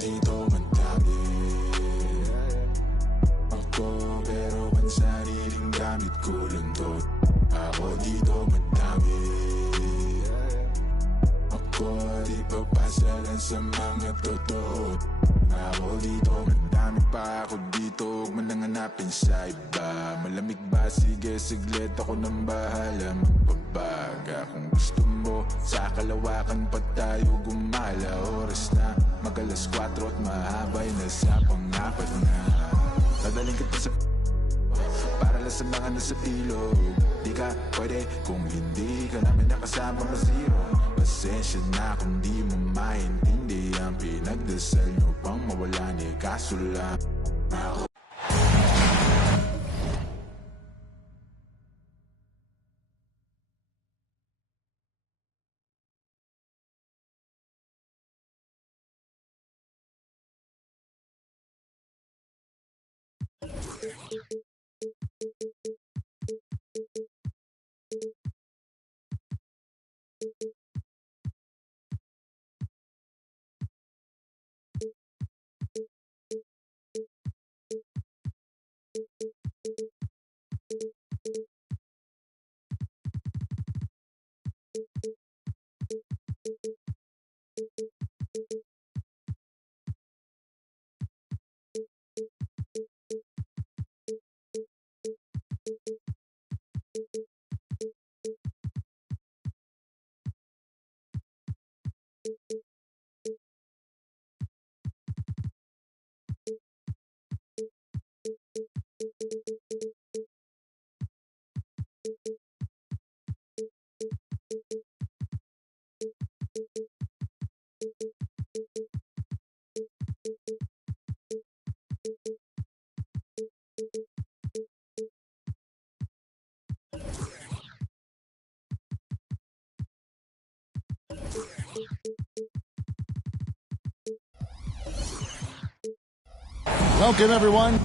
dito madami. Ako pero ang sariling gamit ko lang to. Ako dito madami. Ako di papasa lang sa mga totoo. Ako dito madami pa ako dito. Huwag mo nang hanapin sa iba. Malamig ba? Sige saglit ako nang bahala magbabaga. Kung gusto mo sa kalawakan pa tayo gumala. Oras na mag-alas 4 at mahabay na sa pang-apat na. Dadaling kita sa para lang sa mga nasa ilog. Di ka pwede kung hindi ka namin nakasama masiro. Pasensya na kung di mo maintindihan. Pinagdasal nyo pang mawala ni kaso lang ako. Welcome, everyone.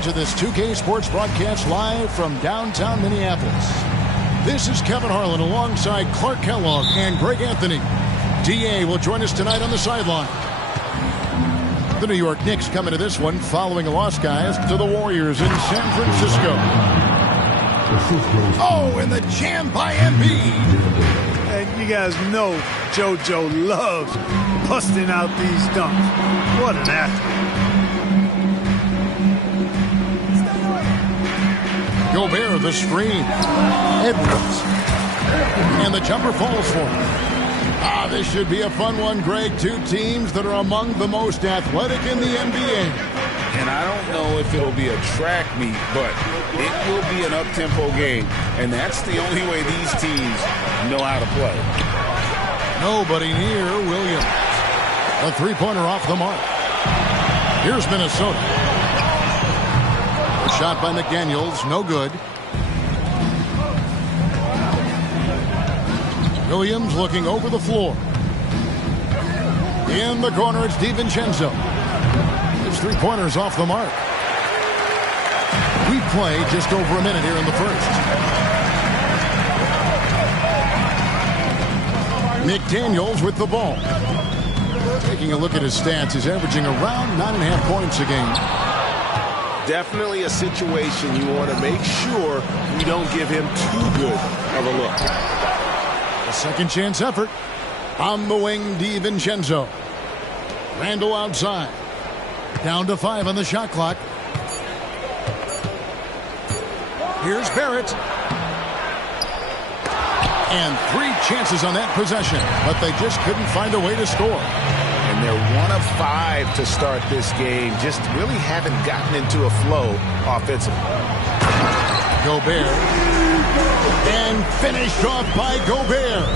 To this 2K Sports broadcast live from downtown Minneapolis. This is Kevin Harlan alongside Clark Kellogg and Greg Anthony. DA will join us tonight on the sideline. The New York Knicks coming to this one following a loss, guys, to the Warriors in San Francisco. Oh, and the jam by Embiid. And you guys know JoJo loves busting out these dunks. What an athlete. Gobert, the screen. Edwards. And the jumper falls for him. This should be a fun one, Greg. Two teams that are among the most athletic in the NBA. And I don't know if it'll be a track meet, but it will be an up-tempo game. And that's the only way these teams know how to play. Nobody near Williams. A three-pointer off the mark. Here's Minnesota. shot by McDaniels, no good. Williams looking over the floor. In the corner, it's DiVincenzo. His three-pointers off the mark. We play just over a minute here in the first. McDaniels with the ball. Taking a look at his stats, he's averaging around 9.5 points a game. Definitely a situation you want to make sure you don't give him too good of a look. A second chance effort. On the wing, DiVincenzo. Randall outside. Down to 5 on the shot clock. Here's Barrett. And 3 chances on that possession, but they just couldn't find a way to score. And they're 1 of 5 to start this game. Just really haven't gotten into a flow offensively. Gobert. And finished off by Gobert.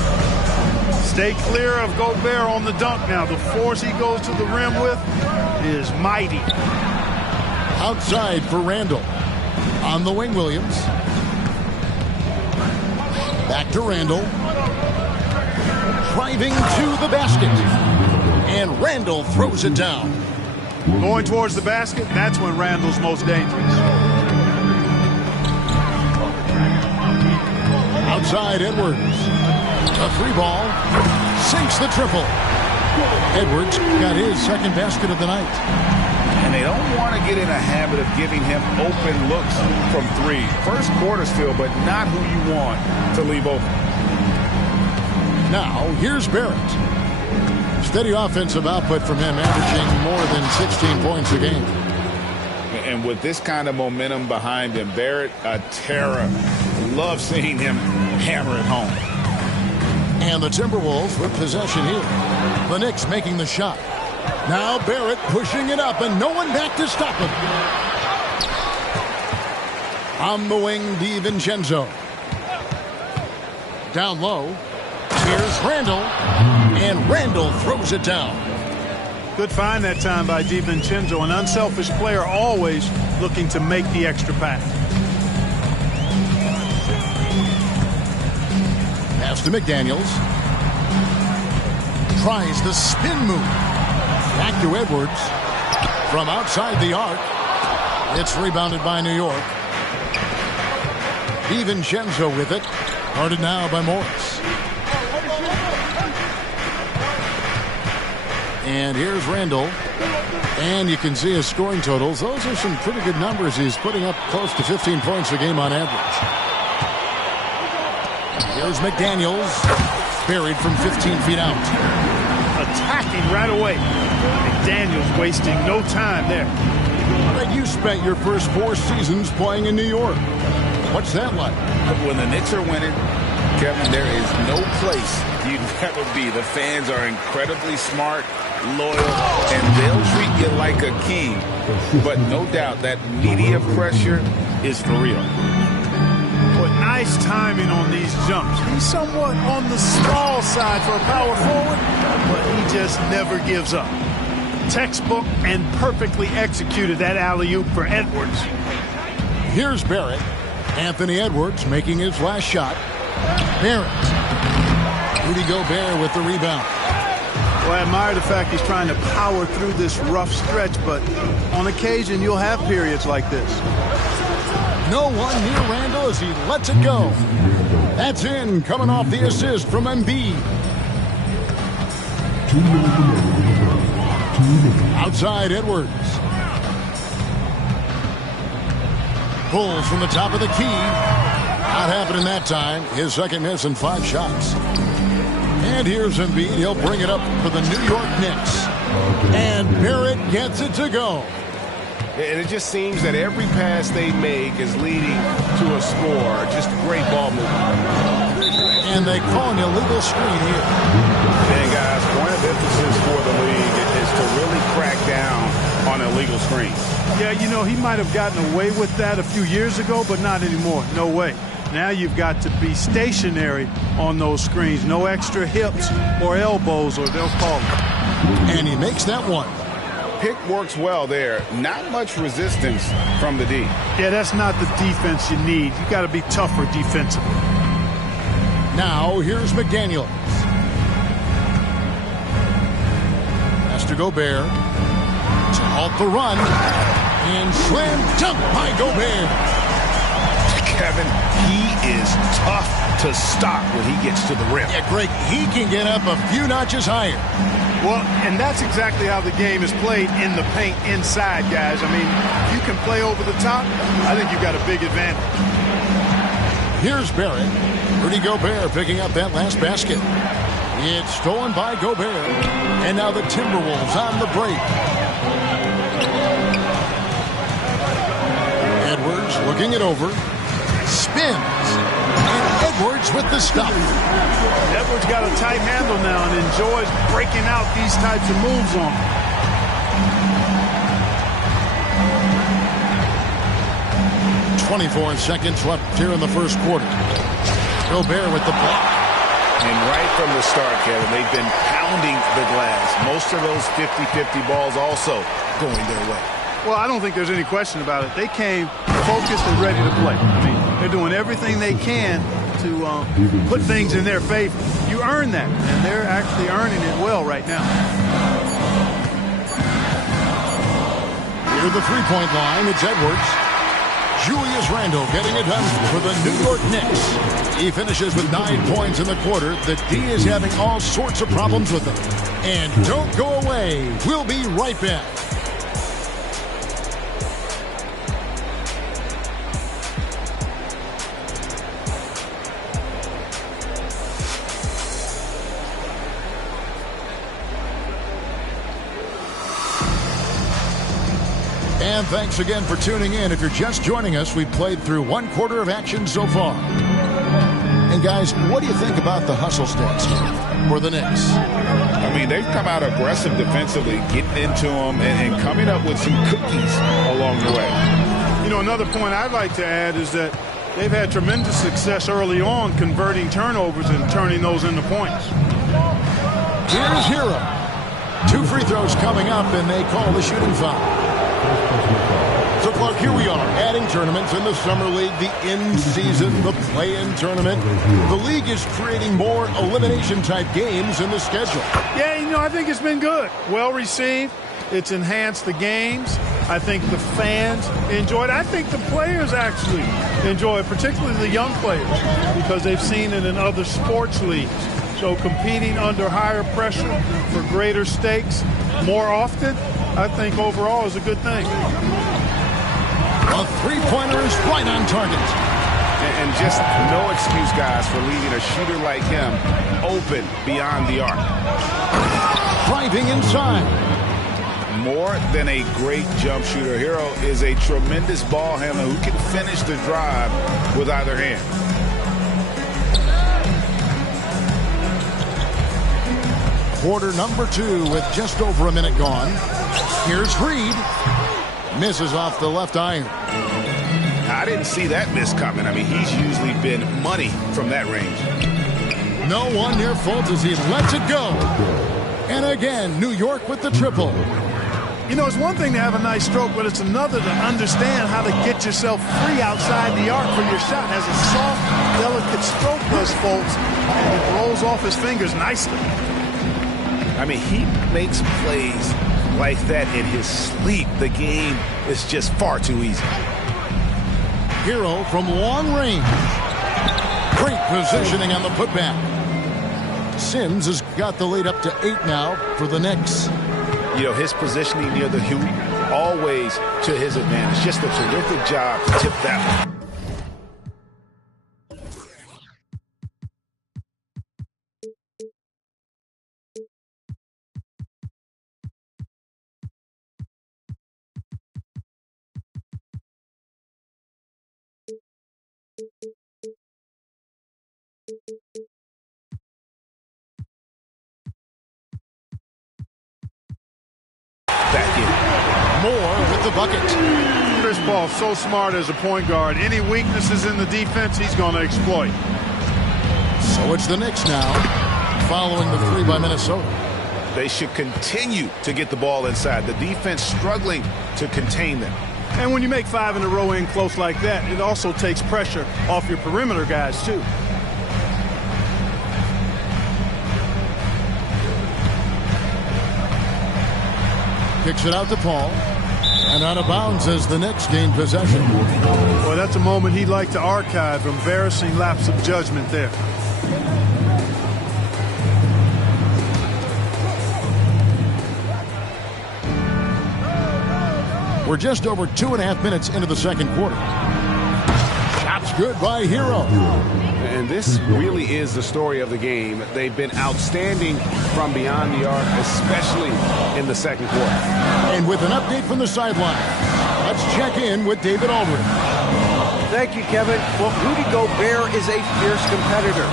Stay clear of Gobert on the dunk now. The force he goes to the rim with is mighty. Outside for Randall. On the wing, Williams. Back to Randall. Driving to the basket. And Randall throws it down. Going towards the basket, that's when Randall's most dangerous. Outside Edwards. A 3-ball. Sinks the triple. Edwards got his second basket of the night. And they don't want to get in a habit of giving him open looks from 3. First quarter still, but not who you want to leave open. Now, here's Barrett. Steady offensive output from him, averaging more than 16 points a game. And with this kind of momentum behind him, Barrett, a terror. Love seeing him hammer it home. And the Timberwolves with possession here. The Knicks making the shot. Now Barrett pushing it up, and no one back to stop him. On the wing, DiVincenzo. Down low. Here's Randall. And Randall throws it down. Good find that time by DiVincenzo. An unselfish player, always looking to make the extra pass. Pass to McDaniels. Tries the spin move. Back to Edwards. From outside the arc. It's rebounded by New York. DiVincenzo with it. Guarded now by Morris. And here's Randall. And you can see his scoring totals. Those are some pretty good numbers. He's putting up close to 15 points a game on average. Here's McDaniels. Buried from 15 feet out. Attacking right away. McDaniels wasting no time there. But you spent your first 4 seasons playing in New York. What's that like? When the Knicks are winning, Kevin, there is no place you'd rather be. The fans are incredibly smart, loyal, and they'll treat you like a king. But no doubt that media pressure is for real. But nice timing on these jumps. He's somewhat on the small side for a power forward, but he just never gives up. Textbook and perfectly executed that alley-oop for Edwards. Here's Barrett. Anthony Edwards making his last shot. Barrett. Rudy Gobert with the rebound. Well, I admire the fact he's trying to power through this rough stretch, but on occasion you'll have periods like this. No one near Randall as he lets it go. That's in, coming off the assist from Embiid. Outside Edwards. Pulls from the top of the key. Not happening that time. His second miss and 5 shots. And here's Embiid. He'll bring it up for the New York Knicks. And Barrett gets it to go. And it just seems that every pass they make is leading to a score. Just great ball movement. And they call an illegal screen here. And guys, point of emphasis for the league is to really crack down on illegal screens. Yeah, you know, he might have gotten away with that a few years ago, but not anymore. No way. Now you've got to be stationary on those screens. No extra hips or elbows, or they'll call it. And he makes that one. pick works well there. Not much resistance from the D. Yeah, that's not the defense you need. You got to be tougher defensively. Now, here's McDaniels. Has to Gobert to halt the run. And slam dunk by Gobert. Kevin, he is tough to stop when he gets to the rim. Yeah, Greg, he can get up a few notches higher. Well, and that's exactly how the game is played in the paint inside, guys. I mean, if you can play over the top, I think you've got a big advantage. Here's Barrett. Rudy Gobert picking up that last basket. It's stolen by Gobert. And now the Timberwolves on the break. Edwards looking it over. Spins. And Edwards with the stop. Edwards got a tight handle now and enjoys breaking out these types of moves on him. 24 seconds left here in the first quarter. Gobert with the block. And right from the start, Kevin, they've been pounding the glass. Most of those 50-50 balls also going their way. Well, I don't think there's any question about it. They came focused and ready to play. I mean, they're doing everything they can to put things in their favor. You earn that, and they're actually earning it well right now. Near the three-point line, it's Edwards. Julius Randle getting it done for the New York Knicks. He finishes with 9 points in the quarter. The D is having all sorts of problems with him. And don't go away. We'll be right back. And thanks again for tuning in. If you're just joining us, we've played through one quarter of action so far. And guys, what do you think about the hustle stats for the Knicks? I mean, they've come out aggressive defensively, getting into them and coming up with some cookies along the way. You know, another point I'd like to add is that they've had tremendous success early on converting turnovers and turning those into points. Here's Hero. 2 free throws coming up, and they call the shooting foul. So, Clark, here we are, adding tournaments in the Summer League, the in-season, the play-in tournament. The league is creating more elimination-type games in the schedule. Yeah, you know, I think it's been good. Well-received. It's enhanced the games. I think the fans enjoy it. I think the players actually enjoy it, particularly the young players, because they've seen it in other sports leagues. So competing under higher pressure for greater stakes more often, I think overall is a good thing. A three-pointer is right on target. And just no excuse, guys, for leaving a shooter like him open beyond the arc. Driving inside. More than a great jump shooter, Hero is a tremendous ball handler who can finish the drive with either hand. Quarter number 2 with just over a minute gone. Here's Reed. Misses off the left iron. I didn't see that miss coming. I mean, he's usually been money from that range. No one near fault as he lets it go. And again, New York with the triple. You know, it's one thing to have a nice stroke, but it's another to understand how to get yourself free outside the arc for your shot. Has a soft, delicate stroke, does, folks, and it rolls off his fingers nicely. I mean, he makes plays like that in his sleep. The game is just far too easy. Hero from long range. Great positioning on the putback. Sims has got the lead up to 8 now for the Knicks. You know, his positioning near the hoop, always to his advantage. Just a terrific job to tip that one. Back in. Moore with the bucket. Chris Paul, so smart as a point guard. Any weaknesses in the defense, he's going to exploit. So it's the Knicks now, following the 3 by Minnesota. They should continue to get the ball inside. The defense struggling to contain them. And when you make 5 in a row in close like that, it also takes pressure off your perimeter guys, too. Kicks it out to Paul. And out of bounds as the Knicks gain possession. Well, that's a moment he'd like to archive. Embarrassing lapse of judgment there. We're just over 2.5 minutes into the second quarter. Shots good by Hero. And this really is the story of the game. They've been outstanding from beyond the arc, especially in the second quarter. And with an update from the sideline, let's check in with David Aldridge. Thank you, Kevin. Well, Rudy Gobert is a fierce competitor.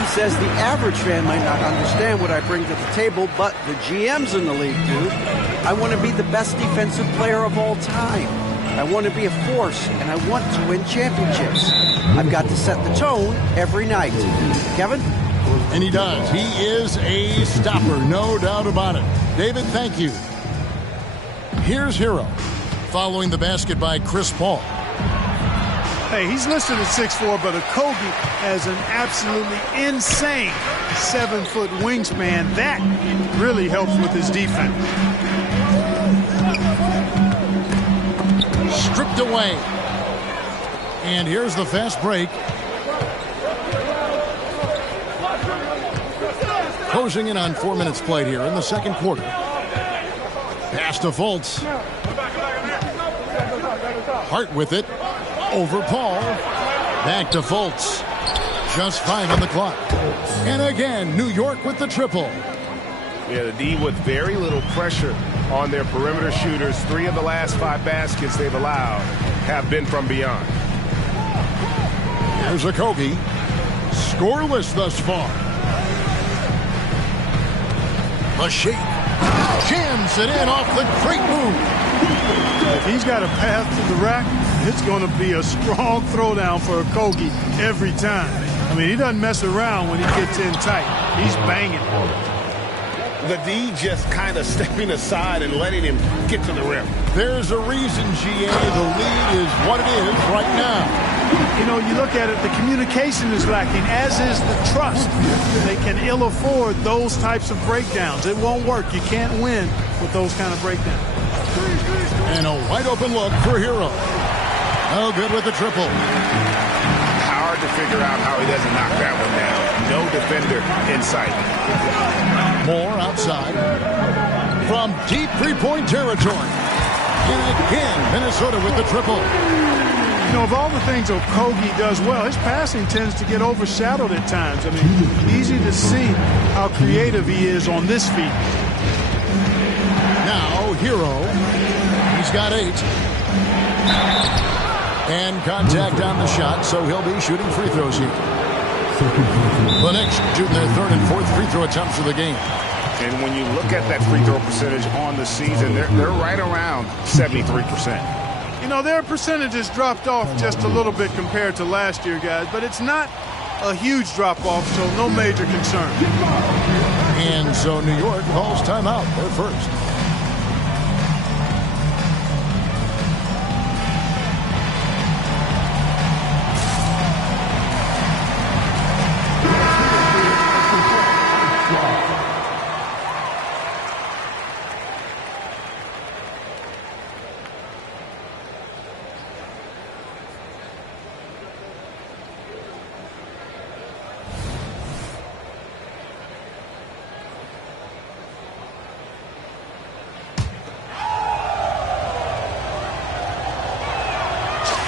He says the average fan might not understand what I bring to the table, but the GMs in the league do. I want to be the best defensive player of all time. I want to be a force, and I want to win championships. I've got to set the tone every night. Kevin? And he does. He is a stopper, no doubt about it. David, thank you. Here's Hero, following the basket by Chris Paul. Hey, he's listed at 6'4", but Okogie has an absolutely insane 7-foot wingspan. That really helps with his defense. Stripped away. And here's the fast break. Closing in on 4 minutes played here in the second quarter. Pass to Fultz. Hart with it. Over Paul. Back to Fultz. Just 5 on the clock. And again, New York with the triple. Yeah, the D with very little pressure on their perimeter shooters. 3 of the last 5 baskets they've allowed have been from beyond. Here's Okogie. Scoreless thus far. The shake. Jams it in off the great move. If he's got a path to the rack, it's going to be a strong throwdown for Okogie every time. I mean, he doesn't mess around when he gets in tight. He's banging. The D just kind of stepping aside and letting him get to the rim. There's a reason, GA, the lead is what it is right now. You know, you look at it, the communication is lacking, as is the trust. They can ill afford those types of breakdowns. It won't work. You can't win with those kind of breakdowns. And a wide open look for Hero. Oh, good with the triple. Hard to figure out how he doesn't knock that one down. No defender in sight. Moore outside. From deep three-point territory. And again, Minnesota with the triple. You know, of all the things Okogie does well, his passing tends to get overshadowed at times. I mean, easy to see how creative he is on this feat. Now, Hero. He's got 8. And contact on the shot, so he'll be shooting free throws here. The Knicks shooting their 3rd and 4th free throw attempts of the game. And when you look at that free throw percentage on the season, they're right around 73%. You know, their percentages dropped off just a little bit compared to last year, guys, but it's not a huge drop-off, so no major concern. And so New York calls timeout. They're first.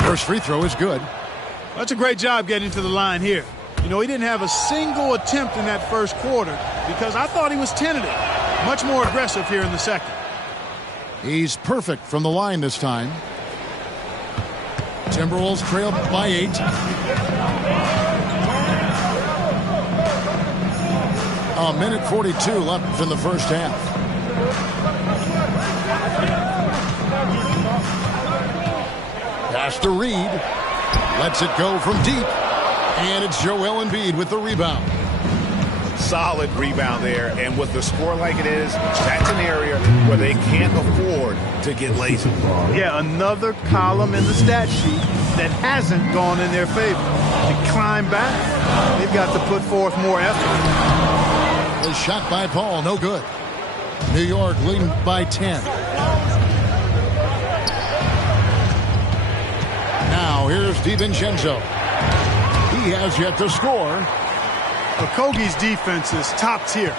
First free throw is good. That's a great job getting to the line here. You know, he didn't have a single attempt in that first quarter because I thought he was tentative. Much more aggressive here in the second. He's perfect from the line this time. Timberwolves trail by 8. A minute 42 left in the first half. Pass to Reed. Lets it go from deep. And it's Joel Embiid with the rebound. solid rebound there. And with the score like it is, that's an area where they can't afford to get lazy. Yeah, another column in the stat sheet that hasn't gone in their favor. To climb back, they've got to put forth more effort. A shot by Paul, no good. New York leading by 10. Now here's DiVincenzo. He has yet to score. Okogie's defense is top tier.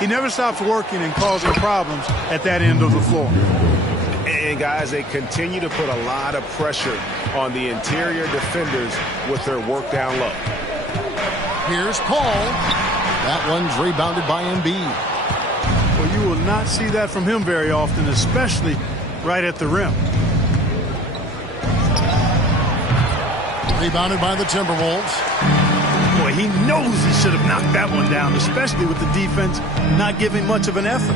He never stops working and causing problems at that end of the floor. And guys, they continue to put a lot of pressure on the interior defenders with their work down low. Here's Paul. That one's rebounded by Embiid. Well, you will not see that from him very often, especially right at the rim. Rebounded by the Timberwolves. Boy, he knows he should have knocked that one down, especially with the defense not giving much of an effort.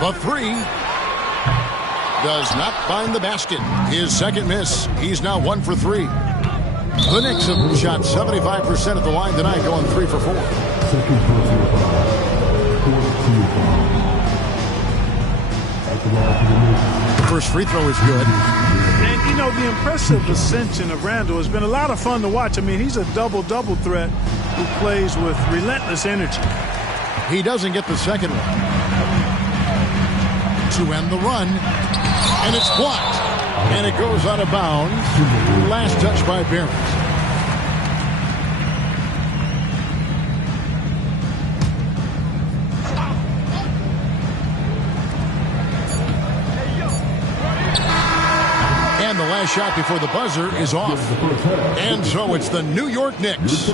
The three does not find the basket. His second miss. He's now 1 for 3. The Knicks have shot 75% at the line tonight, going 3 for 4. First free throw is good. And, you know, the impressive ascension of Randall has been a lot of fun to watch. I mean, he's a double-double threat who plays with relentless energy. He doesn't get the second one. To end the run, and it's blocked. And it goes out of bounds. Last touch by Barnes. And the last shot before the buzzer is off. And so it's the New York Knicks.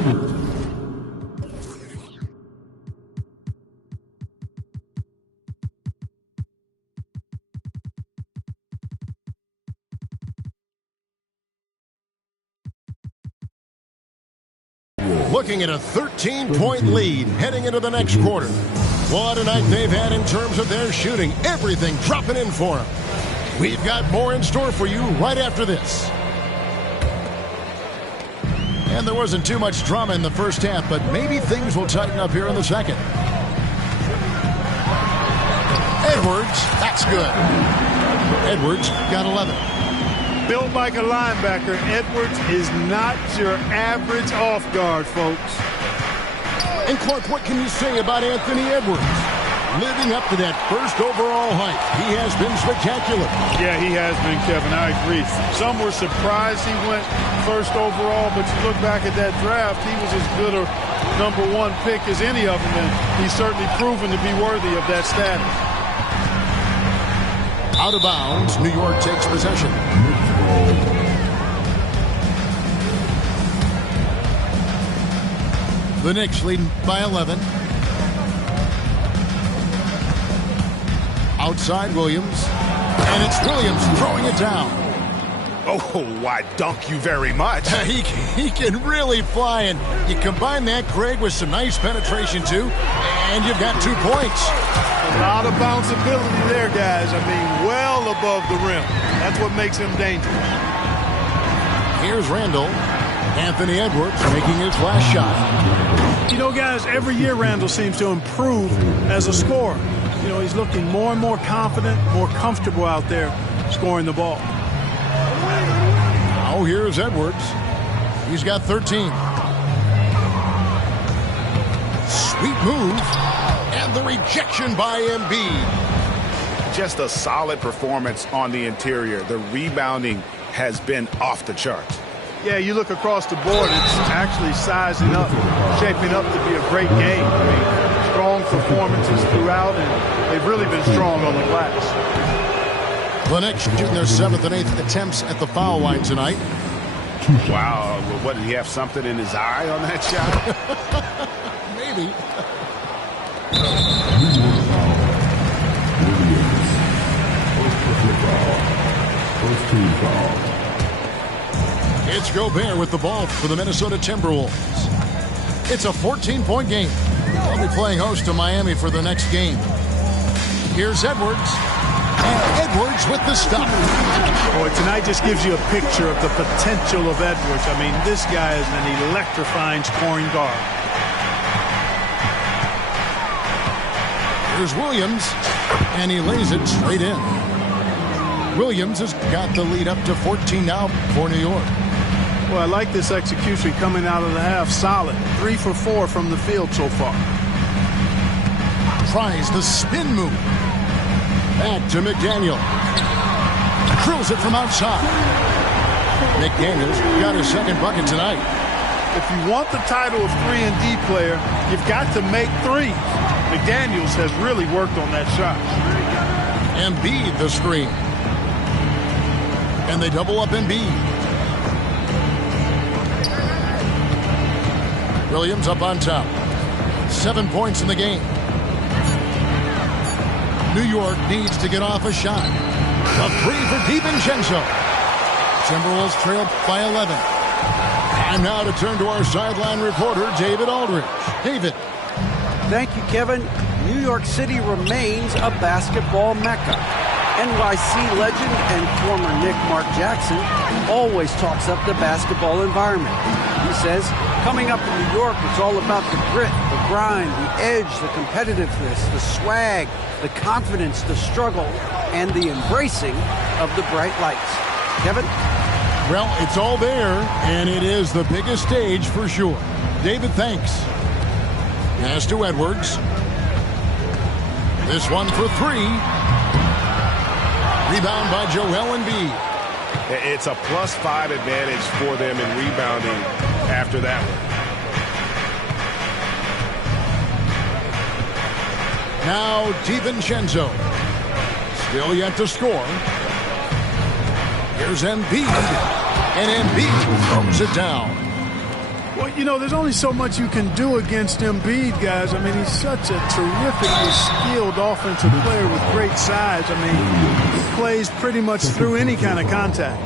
Looking at a 13-point lead heading into the next quarter. What a night they've had in terms of their shooting. Everything dropping in for them. We've got more in store for you right after this. And there wasn't too much drama in the first half, but maybe things will tighten up here in the second. Edwards, that's good. Edwards got 11. Built like a linebacker, Edwards is not your average off guard, folks. And Clark, what can you say about Anthony Edwards? Living up to that first overall hype. He has been spectacular. Yeah, he has been, Kevin. I agree. Some were surprised he went first overall, but you look back at that draft, he was as good a #1 pick as any of them, and he's certainly proven to be worthy of that status. Out of bounds, New York takes possession. The Knicks leading by 11. Outside Williams. And it's Williams throwing it down. Oh, why, dunk you very much. He can really fly, and you combine that, Craig, with some nice penetration, too, and you've got 2 points. A lot of bounceability there, guys. I mean, well above the rim. That's what makes him dangerous. Here's Randall. Anthony Edwards making his last shot. You know, guys, every year Randall seems to improve as a scorer. You know, he's looking more and more confident, more comfortable out there scoring the ball. Now here's Edwards. He's got 13. Sweet move. And the rejection by Embiid. Just a solid performance on the interior. The rebounding has been off the charts. Yeah, you look across the board, it's actually sizing up, shaping up to be a great game. I mean, strong performances throughout, and they've really been strong on the glass. The Knicks shooting their 7th and 8th attempts at the foul line tonight. Wow, what, did he have something in his eye on that shot? Maybe. It's Gobert with the ball for the Minnesota Timberwolves. It's a 14-point game. They'll be playing host to Miami for the next game. Here's Edwards. And Edwards with the stop. Boy, tonight just gives you a picture of the potential of Edwards. I mean, this guy is an electrifying scoring guard. Here's Williams, and he lays it straight in. Williams has got the lead up to 14 now for New York. Well, I like this execution coming out of the half. Solid. 3 for 4 from the field so far. Tries the spin move. Back to McDaniel. Drills it from outside. McDaniel's got his second bucket tonight. If you want the title of 3-and-D player, you've got to make threes. McDaniels has really worked on that shot. Embiid the screen. And they double up Embiid. Williams up on top. 7 points in the game. New York needs to get off a shot. A 3 for DiVincenzo. Timberwolves trail by 11. Time now to turn to our sideline reporter, David Aldridge. David. Thank you, Kevin. New York City remains a basketball mecca. NYC legend and former Knick Mark Jackson always talks up the basketball environment. He says, coming up in New York, it's all about the grit, the grind, the edge, the competitiveness, the swag, the confidence, the struggle, and the embracing of the bright lights. Kevin? Well, it's all there, and it is the biggest stage for sure. David, thanks. Pass to Edwards. This one for 3. Rebound by Joel Embiid. It's a +5 advantage for them in rebounding after that one. Now DiVincenzo. Still yet to score. Here's Embiid. And Embiid throws it down. Well, you know, there's only so much you can do against Embiid, guys. I mean, he's such a terrifically skilled offensive player with great size. I mean, he plays pretty much through any kind of contact.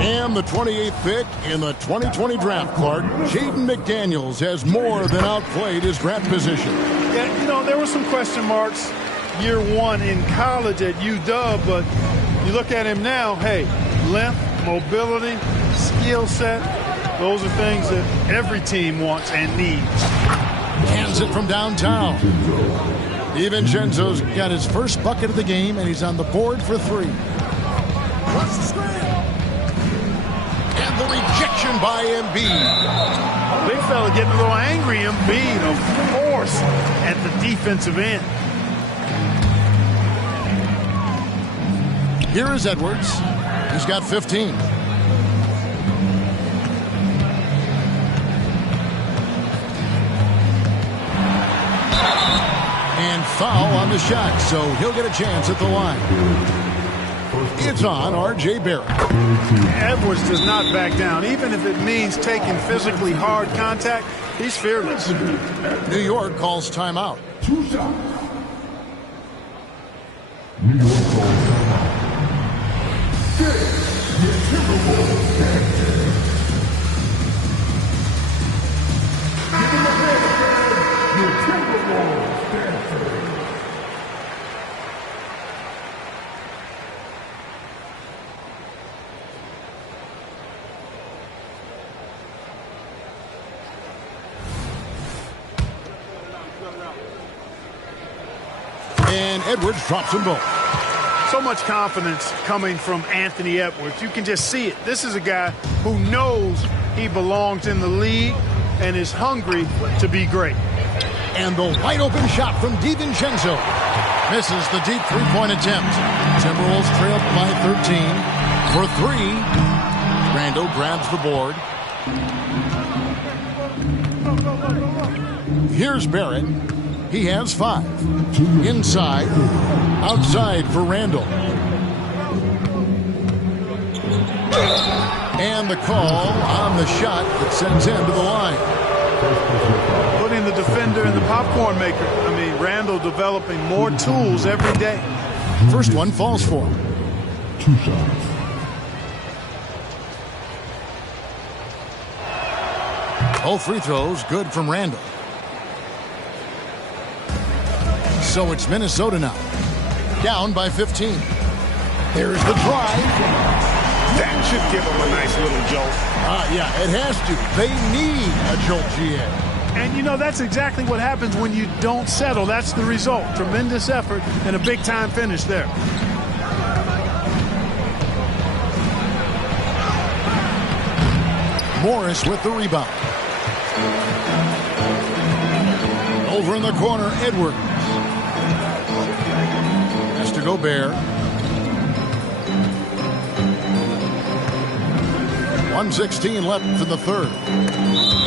And the 28th pick in the 2020 draft, Clark, Jaden McDaniels has more than outplayed his draft position. Yeah, you know, there were some question marks year one in college at UW, but you look at him now, hey, length, mobility, skill set, those are things that every team wants and needs. Hands it from downtown. DiVincenzo's got his first bucket of the game, and he's on the board for 3. What's the screen? And the rejection by Embiid. Big fella getting a little angry. Embiid, of course, at the defensive end. Here is Edwards. He's got 15. And foul on the shot, so he'll get a chance at the line. It's on R.J. Barrett. Edwards does not back down. Even if it means taking physically hard contact, he's fearless. New York calls timeout. 2 shots. New York calls timeout. The Timberwolves dancing. Give him a hand. The Timberwolves dancing. And Edwards drops them both. So much confidence coming from Anthony Edwards. You can just see it. This is a guy who knows he belongs in the league and is hungry to be great. And the wide open shot from DiVincenzo. Misses the deep three-point attempt. Timberwolves trail by 13. For 3. Randall grabs the board. Here's Barrett. He has 5. Inside. Outside for Randall. And the call on the shot that sends him to the line. Putting the defender in the popcorn maker. I mean, Randall developing more tools every day. First one falls for him. 2 shots. Both free throws good from Randall. So it's Minnesota now. Down by 15. There's the drive. That should give them a nice little jolt. Yeah, it has to. They need a jolt, GA. And, you know, that's exactly what happens when you don't settle. That's the result. Tremendous effort and a big-time finish there. Morris with the rebound. Over in the corner, Edwards. Has to go Bear. 1:16 left in the third.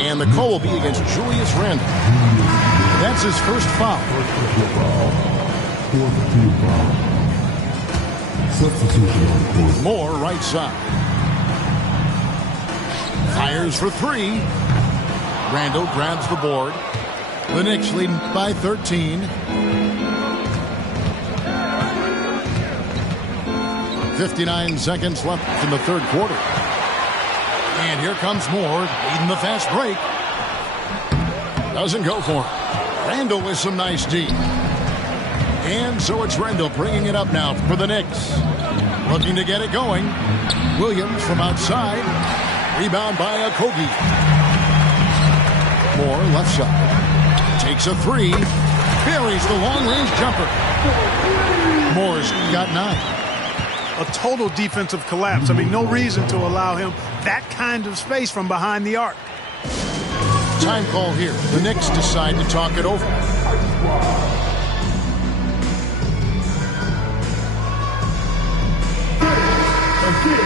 And the call will be against Julius Randle. That's his first foul. Moore right side. Fires for three. Randle grabs the board. The Knicks leading by 13. 59 seconds left in the third quarter. And here comes Moore, leading the fast break. Doesn't go for it. Randle with some nice D. And so it's Randle bringing it up now for the Knicks. Looking to get it going. Williams from outside. Rebound by Okogie. Moore left side. Takes a three. Buries the long-range jumper. Moore's got 9. A total defensive collapse. I mean, no reason to allow him that kind of space from behind the arc. Time call here. The Knicks decide to talk it over. Again,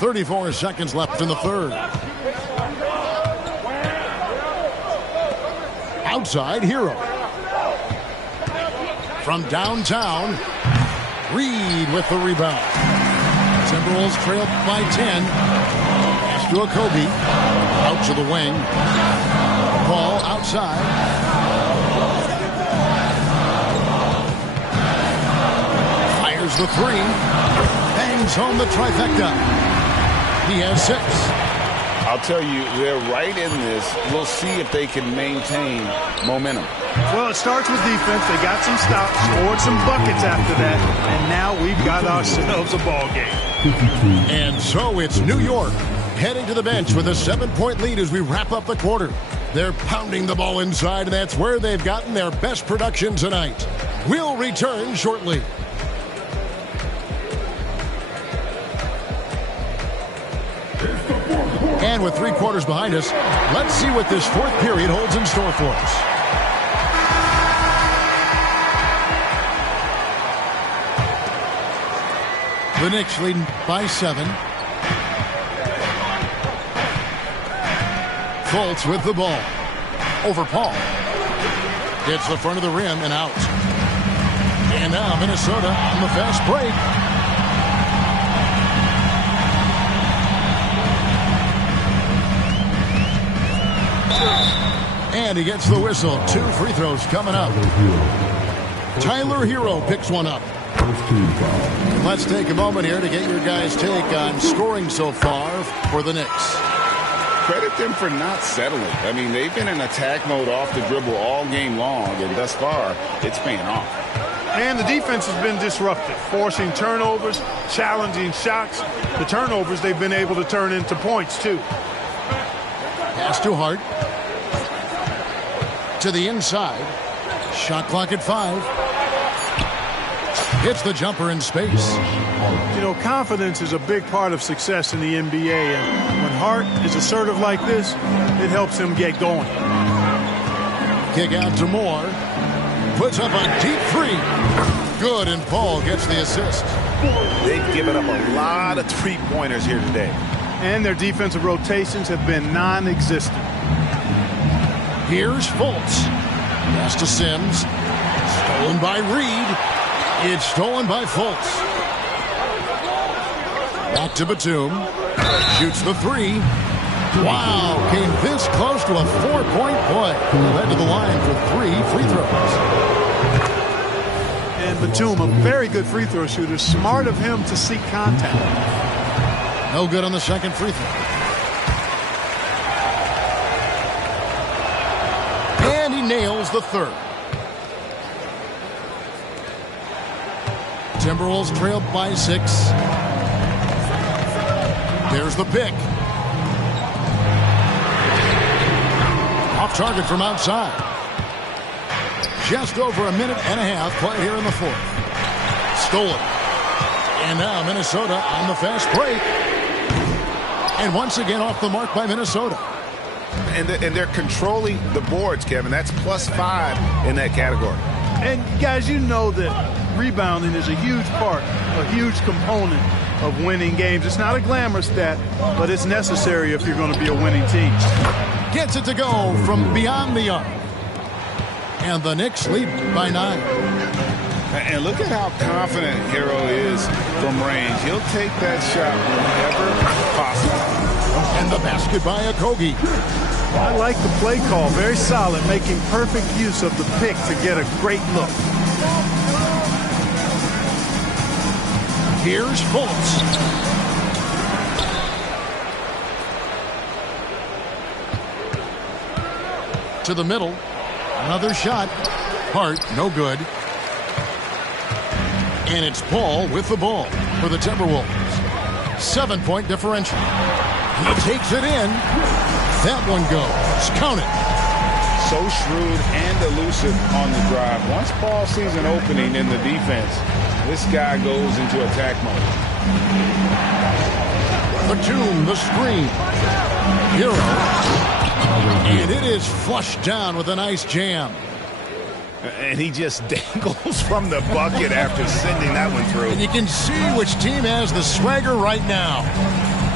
34 seconds left in the third. Outside, Hero. From downtown, Reed with the rebound. Timberwolves trail by 10. Pass to Okogie. Out to the wing. Ball outside. Fires the three. Bangs home the trifecta. He has 6. I'll tell you, they're right in this. We'll see if they can maintain momentum. Well, it starts with defense. They got some stops, scored some buckets after that, and now we've got ourselves a ball game. And so it's New York heading to the bench with a 7-point lead as we wrap up the quarter. They're pounding the ball inside, and that's where they've gotten their best production tonight. We'll return shortly. And with 3 quarters behind us, let's see what this fourth period holds in store for us. The Knicks leading by 7. Fultz with the ball. Over Paul. Hits the front of the rim and out. And now Minnesota on the fast break. And he gets the whistle. 2 free throws coming up. Tyler Hero picks one up. Let's take a moment here to get your guys' take on scoring so far for the Knicks. Credit them for not settling. I mean, they've been in attack mode off the dribble all game long, and thus far, it's paying off. And the defense has been disruptive, forcing turnovers, challenging shots. The turnovers they've been able to turn into points, too. Pass to Hart. To the inside. Shot clock at 5. Hits the jumper in space. You know, confidence is a big part of success in the NBA, and when Hart is assertive like this, it helps him get going. Kick out to Moore. Puts up a deep 3. Good, and Paul gets the assist. They've given up a lot of three-pointers here today. And their defensive rotations have been non-existent. Here's Fultz. Pass to Sims. Stolen by Reed. It's stolen by Fultz. Back to Batum. Shoots the 3. Wow, came this close to a 4-point play. Led to the line for 3 free throws. And Batum, a very good free throw shooter. Smart of him to seek contact. No good on the second free throw. nails the third. Timberwolves trailed by 6. There's the pick. Off target from outside. Just over a minute and a half played here in the fourth. Stolen. And now Minnesota on the fast break. And once again off the mark by Minnesota. And they're controlling the boards, Kevin. That's +5 in that category. And guys, you know that rebounding is a huge part, a huge component of winning games. It's not a glamour stat, but it's necessary if you're going to be a winning team. Gets it to go from beyond the arc. And the Knicks lead by 9. And look at how confident Hero is from range. He'll take that shot whenever possible. And the basket by Okogie. I like the play call. Very solid, making perfect use of the pick to get a great look. Here's Fultz. To the middle. Another shot. Hart, no good. And it's Paul with the ball for the Timberwolves. 7-point differential. He takes it in. That one goes. Count it. So shrewd and elusive on the drive. Once Paul sees an opening in the defense, this guy goes into attack mode. Batum, the screen. Hero. And it is flushed down with a nice jam. And he just dangles from the bucket after sending that one through. And you can see which team has the swagger right now.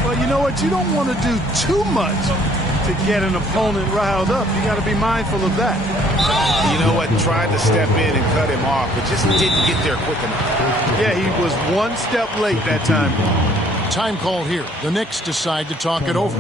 Well, you know what? You don't want to do too much to get an opponent riled up. You got to be mindful of that. You know what? Tried to step in and cut him off, but just didn't get there quick enough. Yeah, he was one step late that time. Time call here. The Knicks decide to talk it over.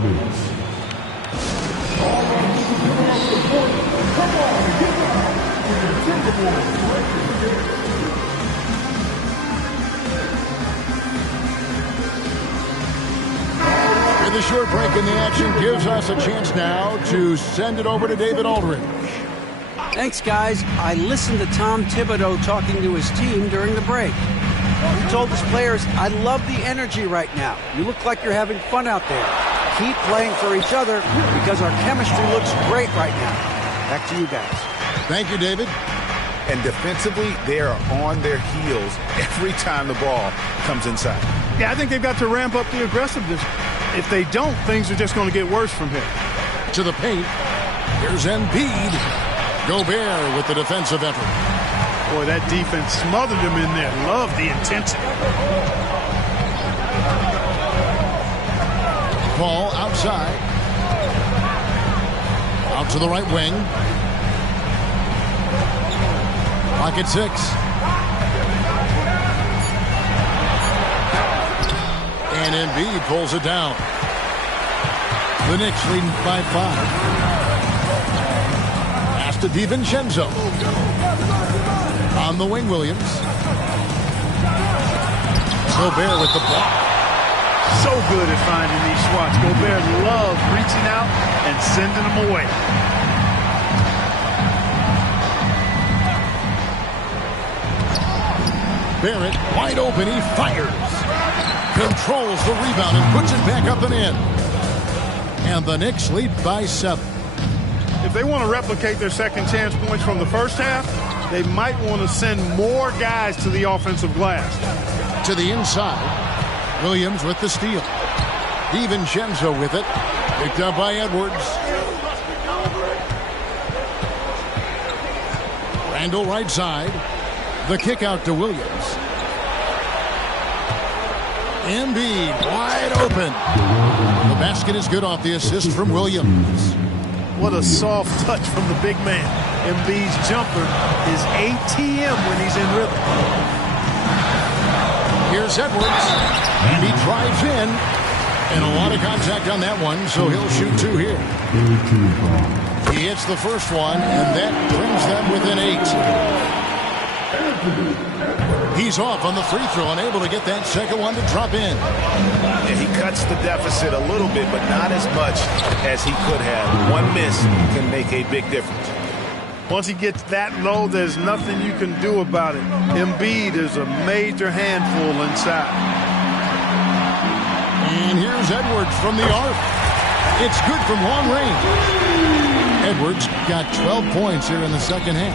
With a short break in the action gives us a chance now to send it over to David Aldridge. Thanks, guys. I listened to Tom Thibodeau talking to his team during the break. He told his players, I love the energy right now. You look like you're having fun out there. Keep playing for each other because our chemistry looks great right now. Back to you guys. Thank you, David. And defensively, they are on their heels every time the ball comes inside. Yeah, I think they've got to ramp up the aggressiveness. If they don't, things are just going to get worse from here. To the paint. Here's Embiid. Gobert with the defensive effort. Boy, that defense smothered him in there. Love the intensity. Ball outside. Out to the right wing. Clock at 6. And Embiid pulls it down. The Knicks leading by 5. Pass to DiVincenzo. On the wing, Williams. Gobert with the block. So good at finding these swats. Gobert loves reaching out and sending them away. Barrett wide open. He fires. Controls the rebound and puts it back up and in. And the Knicks lead by 7. If they want to replicate their second chance points from the first half, they might want to send more guys to the offensive glass. To the inside. Williams with the steal. DiVincenzo with it. Picked up by Edwards. Randall right side. The kick out to Williams. Embiid wide open. The basket is good off the assist from Williams. What a soft touch from the big man. Embiid's jumper is ATM when he's in rhythm. Here's Edwards. And he drives in. And a lot of contact on that one, so he'll shoot 2 here. He hits the first one, and that brings them within 8. He's off on the free throw, unable to get that second one to drop in. And he cuts the deficit a little bit, but not as much as he could have. One miss can make a big difference. Once he gets that low, there's nothing you can do about it. Embiid is a major handful inside. And here's Edwards from the arc. It's good from long range. Edwards got 12 points here in the second half.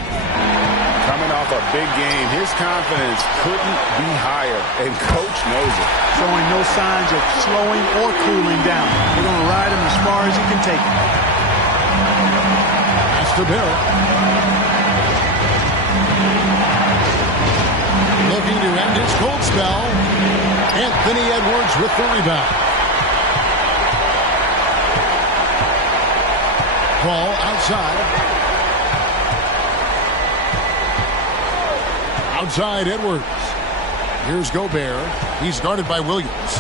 Coming off a big game, his confidence couldn't be higher, and coach knows it. Showing no signs of slowing or cooling down. They're going to ride him as far as he can take it. That's to Barrett. Looking to end his cold spell. Anthony Edwards with the rebound. Ball outside. Outside Edwards. Here's Gobert. He's guarded by Williams.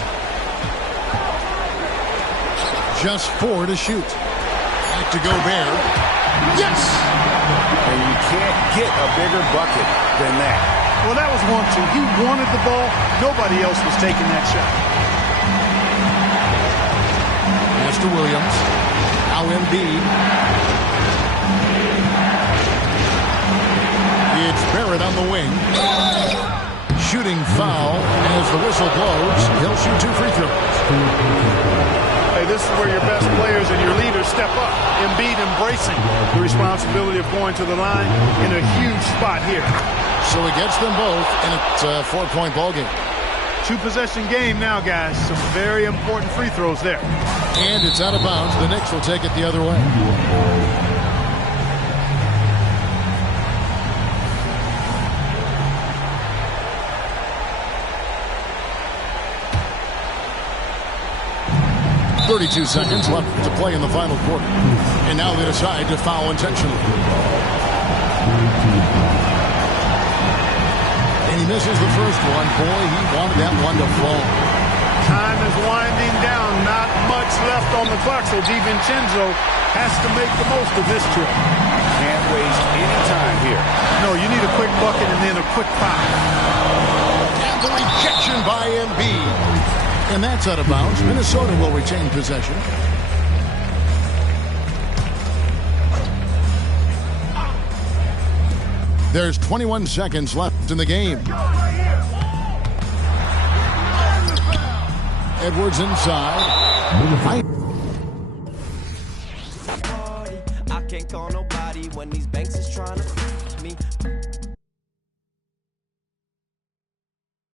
Just 4 to shoot. Back to Gobert. Yes! And you can't get a bigger bucket than that. Well, that was 1-2. He wanted the ball. Nobody else was taking that shot. Pass to Williams. Now Embiid. It's Barrett on the wing. Shooting foul as the whistle blows. He'll shoot 2 free throws. Hey, this is where your best players and your leaders step up. Embiid embracing the responsibility of going to the line in a huge spot here. So he gets them both, and it's a 4-point ball game. 2-possession game now, guys. Some very important free throws there. And it's out of bounds. The Knicks will take it the other way. .32 seconds left to play in the final quarter. And now they decide to foul intentionally. And he misses the first one. Boy, he wanted that one to fall. Time is winding down. Not much left on the clock, so DiVincenzo has to make the most of this trip. Can't waste any time here. No, you need a quick bucket and then a quick foul. And the rejection by Embiid. And that's out of bounds. Minnesota will retain possession. There's 21 seconds left in the game. Edwards inside. I can't call nobody when these banks is trying to me.